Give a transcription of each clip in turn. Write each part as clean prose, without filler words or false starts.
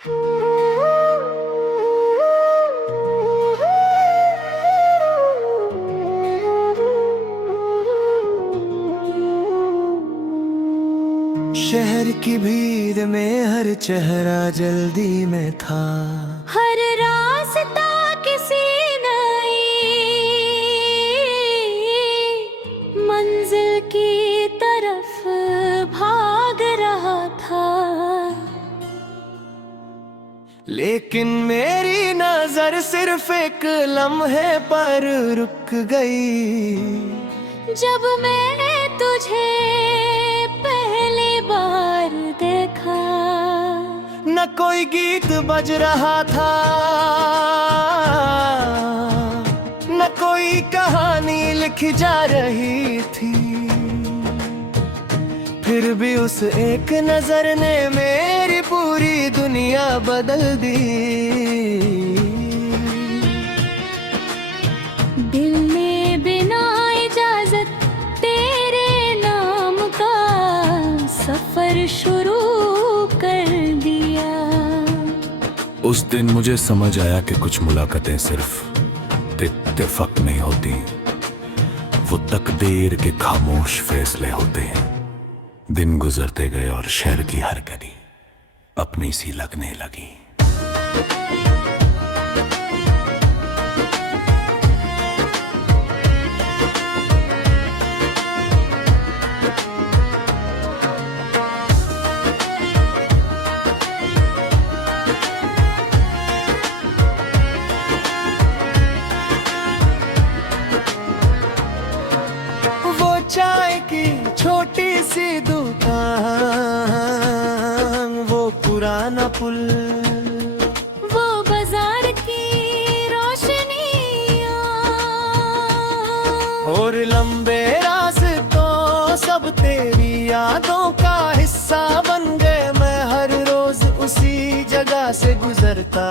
शहर की भीड़ में हर चेहरा जल्दी में था, हर रास्ता किसी नई मंजिल की तरफ भाग रहा था। लेकिन मेरी नजर सिर्फ एक लम्हे पर रुक गई, जब मैंने तुझे पहली बार देखा। न कोई गीत बज रहा था, न कोई कहानी लिखी जा रही थी, फिर भी उस एक नजर ने मेरी पूरी दुनिया बदल दी। दिल ने बिना इजाजत तेरे नाम का सफर शुरू कर दिया। उस दिन मुझे समझ आया कि कुछ मुलाकातें सिर्फ इत्तेफाक नहीं होती, वो तकदीर के खामोश फैसले होते हैं। दिन गुजरते गए और शहर की हर गली अपनी सी लगने लगी। चाय की छोटी सी दुकान, वो पुराना पुल, वो बाजार की रोशनियां और लंबे रास्तों सब तेरी यादों का हिस्सा बन गए। मैं हर रोज उसी जगह से गुजरता,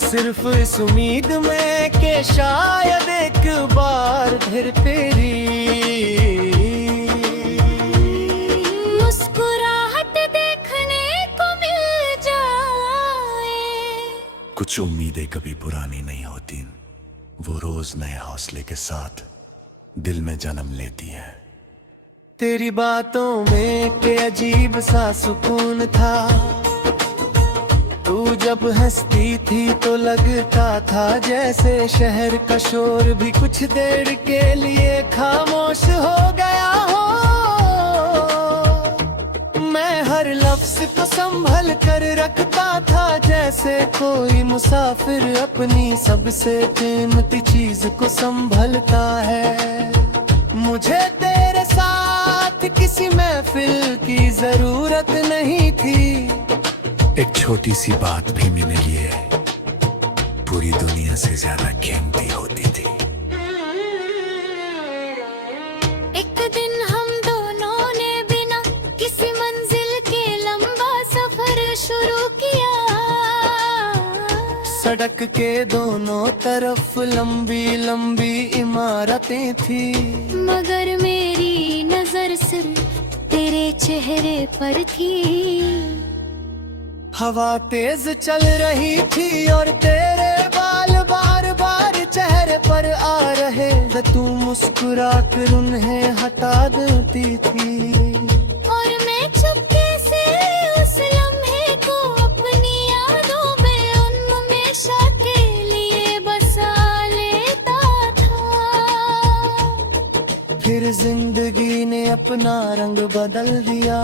सिर्फ इस उम्मीद में कि शायद एक बार फिर तेरी मुस्कुराहट देखने को मिल जाए। कुछ उम्मीदें कभी पुरानी नहीं होती, वो रोज नए हौसले के साथ दिल में जन्म लेती है। तेरी बातों में के अजीब सा सुकून था, तू जब हंसती थी तो लगता था जैसे शहर का शोर भी कुछ देर के लिए खामोश हो गया हो। मैं हर लफ्ज को संभल कर रखता था, जैसे कोई मुसाफिर अपनी सबसे कीमती चीज को संभलता है। मुझे तेरे साथ किसी महफिल की जरूरत नहीं थी, एक छोटी सी बात भी मेरे लिए पूरी दुनिया से ज्यादा कीमती होती थी। एक दिन हम दोनों ने बिना किसी मंजिल के लंबा सफर शुरू किया। सड़क के दोनों तरफ लंबी लंबी इमारतें थी, मगर मेरी नजर सिर्फ तेरे चेहरे पर थी। हवा तेज चल रही थी और तेरे बाल बार बार चेहरे पर आ रहे थे, तू मुस्कुरा कर उन्हें हटा देती थी। और मैं चुपके से उस लम्हे को अपनी यादों में उन्मेषा के लिए बसा लेता था। फिर जिंदगी ने अपना रंग बदल दिया,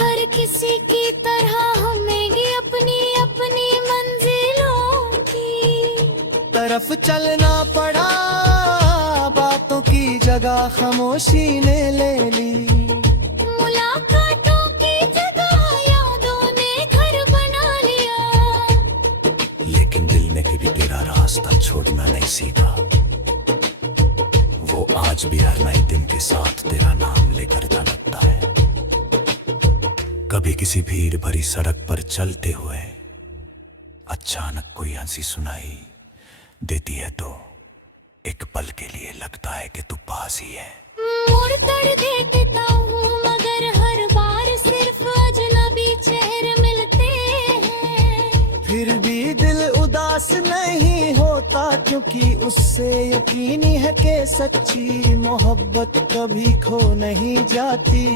हर किसी की तरह हमें अपनी अपनी मंजिलों की तरफ चलना पड़ा। बातों की जगह खामोशी ने ले ली, मुलाकातों की जगह यादों ने घर बना लिया। लेकिन दिल ने कभी तेरा रास्ता छोड़ना नहीं सीखा, वो आज भी हर नए दिन के साथ तेरा नाम लेकर धड़कता है। कभी किसी भीड़ भरी सड़क पर चलते हुए अचानक कोई हंसी सुनाई देती है तो एक पल के लिए लगता है कि तू पास ही है। मुड़ कर देखता हूँ मगर हर बार सिर्फ अजनबी चेहरे मिलते ही उससे यकीनी है कि सच्ची मोहब्बत कभी खो नहीं जाती।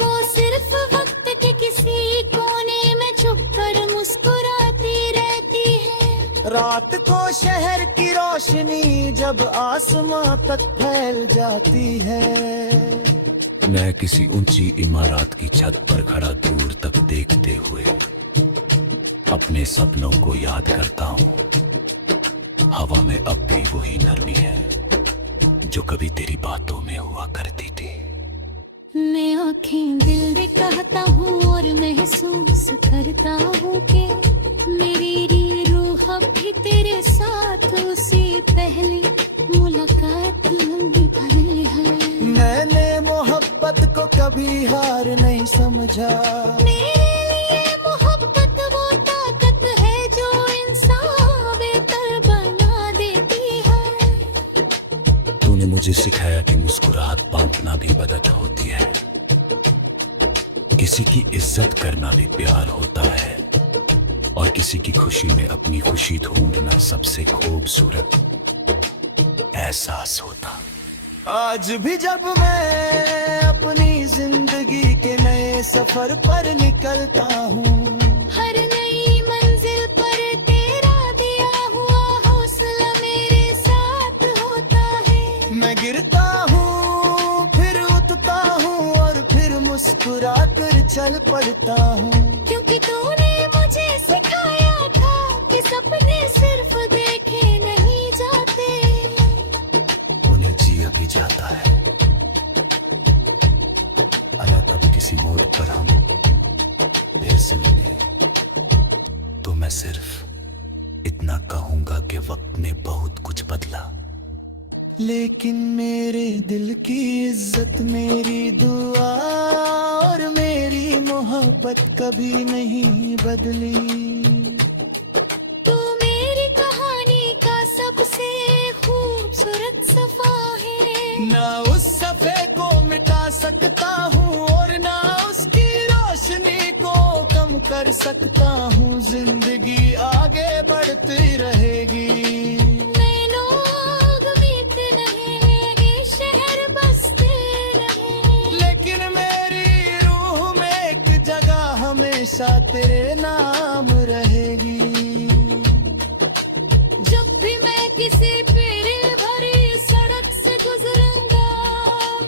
वो सिर्फ वक्त के किसी कोने में छुप कर मुस्कुराती रहती है। रात को शहर की रोशनी जब आसमां तक फैल जाती है। मैं किसी ऊंची इमारत की छत पर खड़ा दूर तक देखते हुए अपने सपनों को याद करता हूँ। हवा में अब भी वही नरमी है जो कभी तेरी बातों में हुआ करती थी। मैं आँखें दिल में कहता हूँ और महसूस करता हूँ कि मेरी रूह अब भी तेरे साथ उसी पहली मुलाकात लंबी भरी है। मैंने मोहब्बत को कभी हार नहीं समझा। मेरे लिए मोहब्बत वो ताकत है जो इंसान बेहतर बना देती है। तूने मुझे सिखाया कि मुस्कुराहट बांटना भी मदद होती है, किसी की इज्जत करना भी प्यार होता है, और किसी की खुशी में अपनी खुशी ढूंढना सबसे खूबसूरत एहसास होता। आज भी जब मैं अपनी जिंदगी के नए सफर पर निकलता हूँ, हर नई मंजिल पर तेरा दिया हुआ हौसला मेरे साथ होता है। मैं गिरता हूँ फिर उठता हूँ और फिर मुस्कुरा कर चल पड़ता हूँ। क्योंकि तूने मुझे सिखाया था कि सपने सिर्फ देखे नहीं जाते, उन्हें जिया भी जाता है। आया कभी किसी मोड़ पर हम फिर से मिले तो मैं सिर्फ इतना कहूंगा कि वक्त ने बहुत कुछ बदला, लेकिन मेरे दिल की इज्जत, मेरी दुआ और मेरी मोहब्बत कभी नहीं बदली। तू मेरी कहानी का सबसे खूबसूरत सफा है। ना उस सफे को मिटा सकता हूँ और ना उसकी रोशनी को कम कर सकता हूँ। जिंदगी आगे बढ़ती रहेगी। नए लोग बीते रहे, शहर बसते रहे, लेकिन मेरी रूह में एक जगह हमेशा तेरे नाम रहेगी। जब भी मैं किसी पीर भरी सड़क से गुजरूंगा,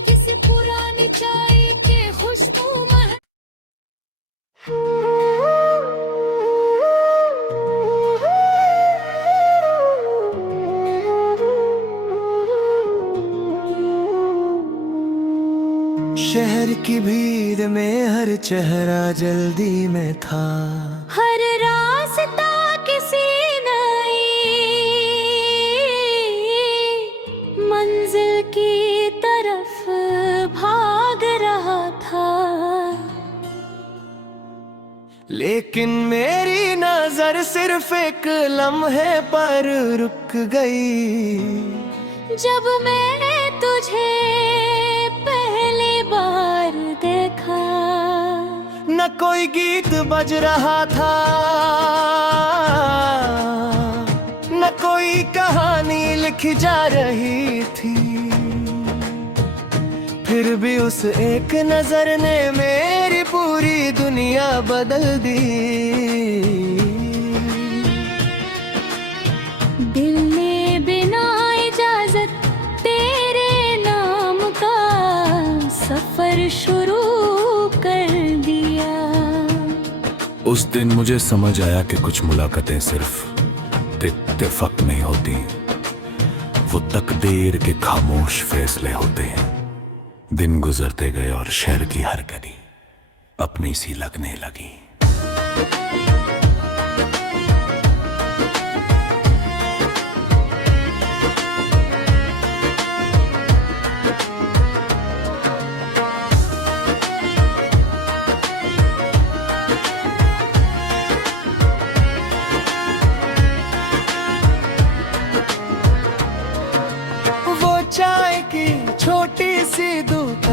किसी पुरानी चाय के खुशबू में शहर की भीड़ में हर चेहरा जल्दी में था। हर रास्ता किसी नई मंजिल की तरफ भाग रहा था। लेकिन मेरी नजर सिर्फ एक लम्हे पर रुक गई। जब मैंने तुझे पहली बार देखा, न कोई गीत बज रहा था, न कोई कहानी लिखी जा रही थी। फिर भी उस एक नजर ने मेरी पूरी दुनिया बदल दी। दिल ने बिना इजाजत तेरे नाम का सफर शुरू कर दिया। उस दिन मुझे समझ आया कि कुछ मुलाकातें सिर्फ इत्तेफाक नहीं होती, वो तकदीर के खामोश फैसले होते हैं। दिन गुजरते गए और शहर की हर गली अपनी सी लगने लगी। चाय की छोटी सी दुकान,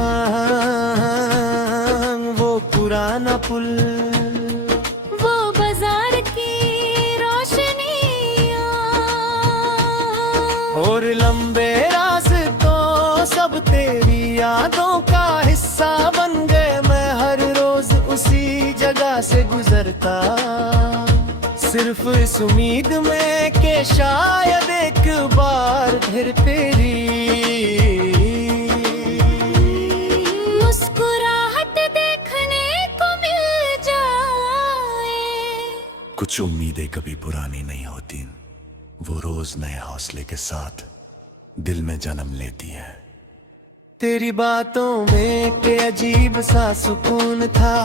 वो पुराना पुल, वो बाजार की रोशनियां, राह से गुजरता, सिर्फ इस उम्मीद में कि शायद एक बार फिर तेरी मुस्कुराहट देखने को मिल जाए। कुछ उम्मीदें कभी पुरानी नहीं होती, वो रोज नए हौसले के साथ दिल में जन्म लेती है। तेरी बातों में के अजीब सा सुकून था,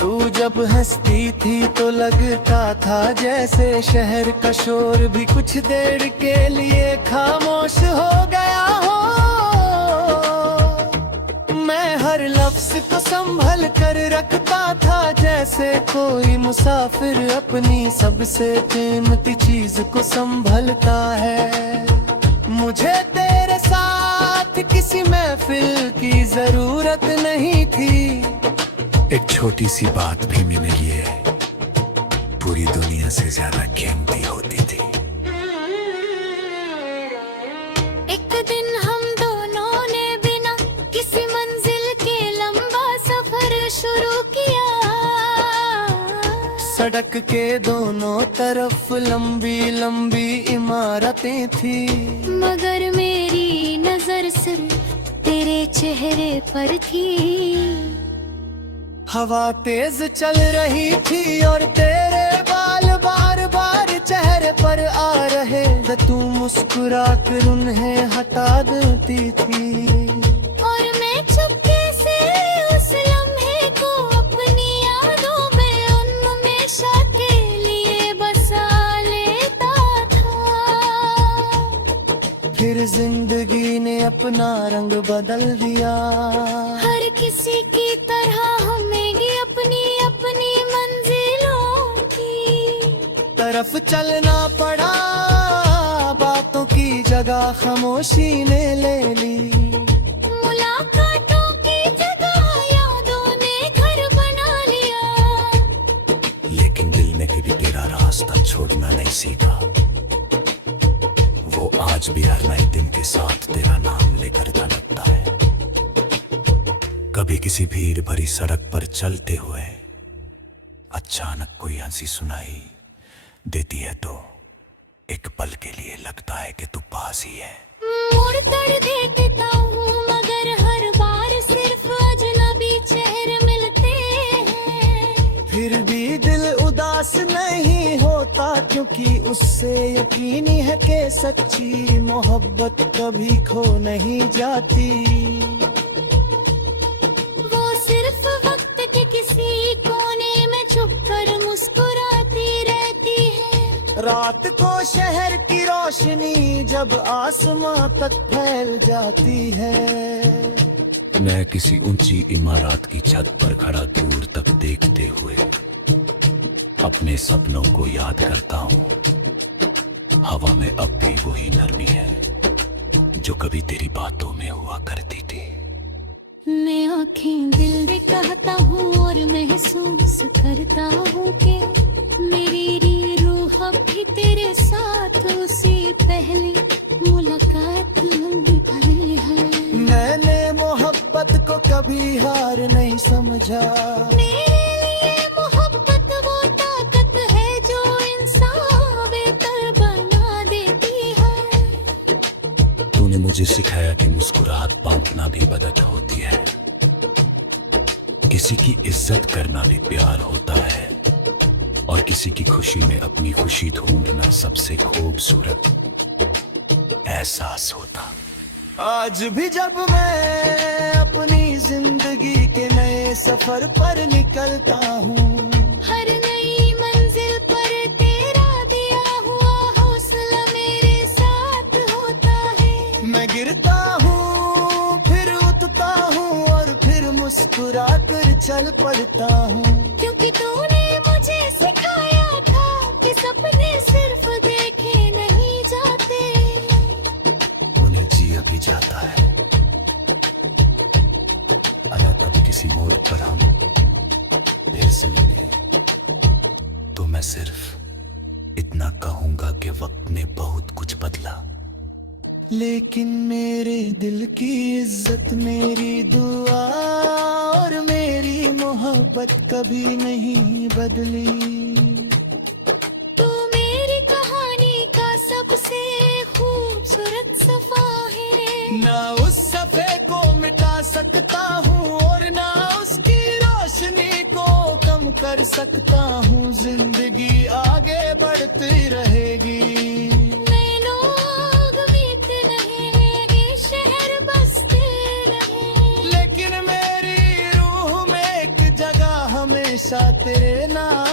तू जब हंसती थी तो लगता था जैसे शहर का शोर भी कुछ देर के लिए खामोश हो गया हो। मैं हर लफ्ज को संभल कर रखता था, जैसे कोई मुसाफिर अपनी सबसे कीमती चीज को संभलता है। मुझे तेरे साथ किसी महफिल की जरूरत नहीं थी, एक छोटी सी बात भी मेरे लिए पूरी दुनिया से ज्यादा कीमती होती थी। एक दिन हम दोनों ने बिना किसी मंजिल के लंबा सफर शुरू किया। सड़क के दोनों तरफ लंबी लंबी इमारतें थी, मगर मेरी नजर सिर्फ तेरे चेहरे पर थी। हवा तेज चल रही थी और तेरे बाल बार बार चेहरे पर आ रहे थे, तू मुस्कुरा कर उन्हें हटा देती थी। और मैं चुपके से उस लम्हे को अपनी यादों में उन्मेषा के लिए बसा लेता था। फिर जिंदगी ने अपना रंग बदल दिया, हर किसी की तरह हमें अपनी मंजिलों की तरफ चलना पड़ा। बातों की जगह खामोशी ने ले ली, मुलाकातों की जगह यादों ने घर बना लिया। लेकिन दिल ने कभी तेरा रास्ता छोड़ना नहीं सीखा, वो आज भी हर नए दिन के साथ तेरा नाम लेकर धड़कता है। कभी किसी भीड़ भरी सड़क पर चलते हुए अचानक कोई हंसी सुनाई देती है तो एक पल के लिए लगता है कि तू पास ही है। मुड़ कर देखता हूँ मगर हर बार सिर्फ अजनबी चेहरे मिलते हैं। फिर भी दिल उदास नहीं होता, क्योंकि उससे यकीनी है कि सच्ची मोहब्बत कभी खो नहीं जाती। वो सिर्फ वक्त के किसी कोने में छुपकर मुस्कुराती रहती है। रात को शहर की रोशनी जब आसमां तक फैल जाती है। मैं किसी ऊंची इमारत की छत पर खड़ा दूर तक देखते हुए अपने सपनों को याद करता हूँ। हवा में अब भी वही नरमी है जो कभी तेरी बातों में हुआ करती थी। मैं आँखें दिल में कहता हूँ और महसूस करता हूँ कि मेरी रूह अब भी तेरे साथ उसी पहली मुलाकात में भरी है। मैंने मोहब्बत को कभी हार नहीं समझा, मेरे लिए मोहब्बत वो ताकत है जो इंसान बेहतर बना देती है। तूने मुझे सिखाया कि मुस्कुराहट बांटना भी मदद होती है, किसी की इज्जत करना भी प्यार होता है, और किसी की खुशी में अपनी खुशी ढूंढना सबसे खूबसूरत एहसास होता। आज भी जब मैं अपनी जिंदगी के नए सफर पर निकलता हूँ, हर नई मंजिल पर तेरा दिया हुआ हौसला मेरे साथ होता है। मैं गिरता हूँ फिर उठता हूँ और फिर मुस्कुरा कर चल पड़ता हूँ, क्योंकि तूने मुझे सिखाया था कि सपने सिर्फ देखे नहीं जाते, उन्हें जिया भी जाता है। अगर कभी किसी मोड़ पर हम फिर से मिले तो मैं सिर्फ इतना कहूंगा कि वक्त ने बहुत कुछ बदला, लेकिन मेरे दिल की इज्जत, मेरी दुआ और मेरी मोहब्बत मोहब्बत कभी नहीं बदली। तू मेरी कहानी का सबसे खूबसूरत सफा है। ना उस सफे को मिटा सकता हूँ और ना उसकी रोशनी को कम कर सकता हूँ। जिंदगी आगे बढ़ती रहेगी। नए लोग बीते रहे, शहर बसते रहे, लेकिन मेरी रूह में एक जगह हमेशा तेरे नाम